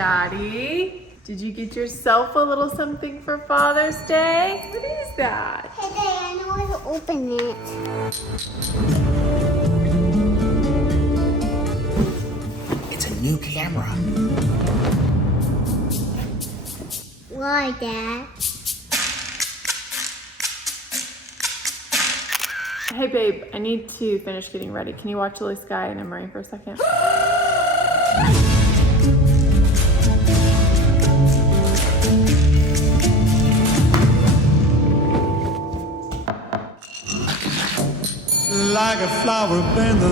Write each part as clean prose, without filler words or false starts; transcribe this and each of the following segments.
Daddy? Did you get yourself a little something for Father's Day? What is that? Hey, Daddy, I know how to open it. It's a new camera. Why, Dad? Hey babe, I need to finish getting ready. Can you watch Lily Sky and EMMARAIN for a second? Like a flower bending.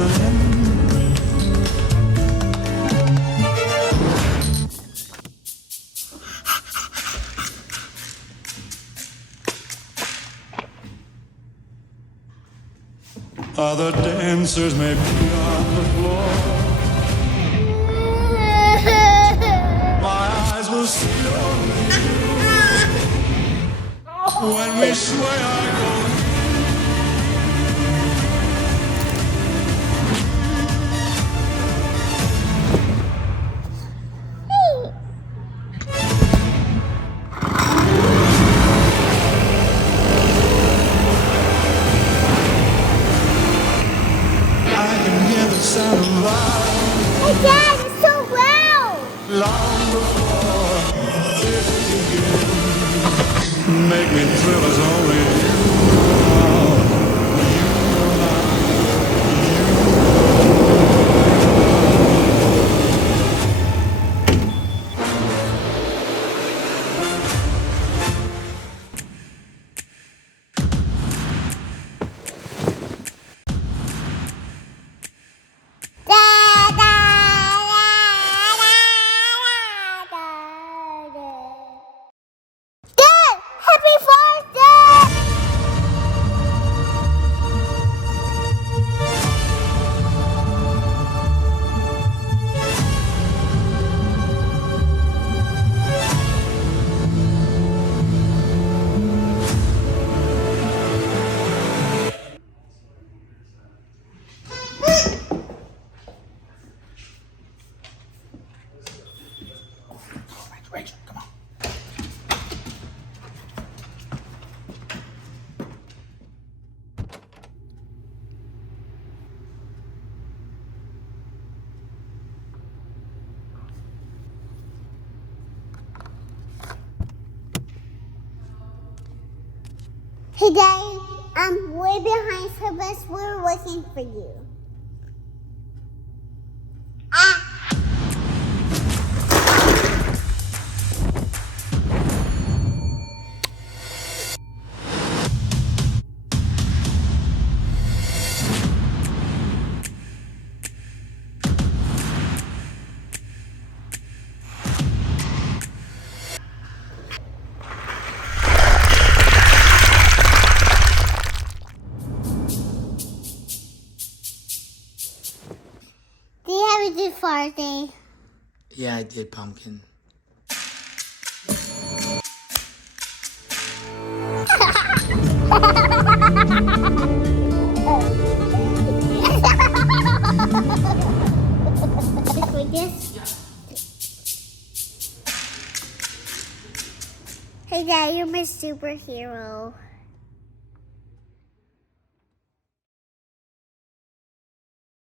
Other dancers may be on the floor. My eyes will see only you. When we sway, I go. Hey, Dad, it's so loud! Long before it begins, make me thrill as only Rachel, come on. Hey, Daddy, I'm way behind service. We're waiting for you. Do you have a good Father's Day? Yeah, I did, Pumpkin. Like this? Hey, Dad, you're my superhero.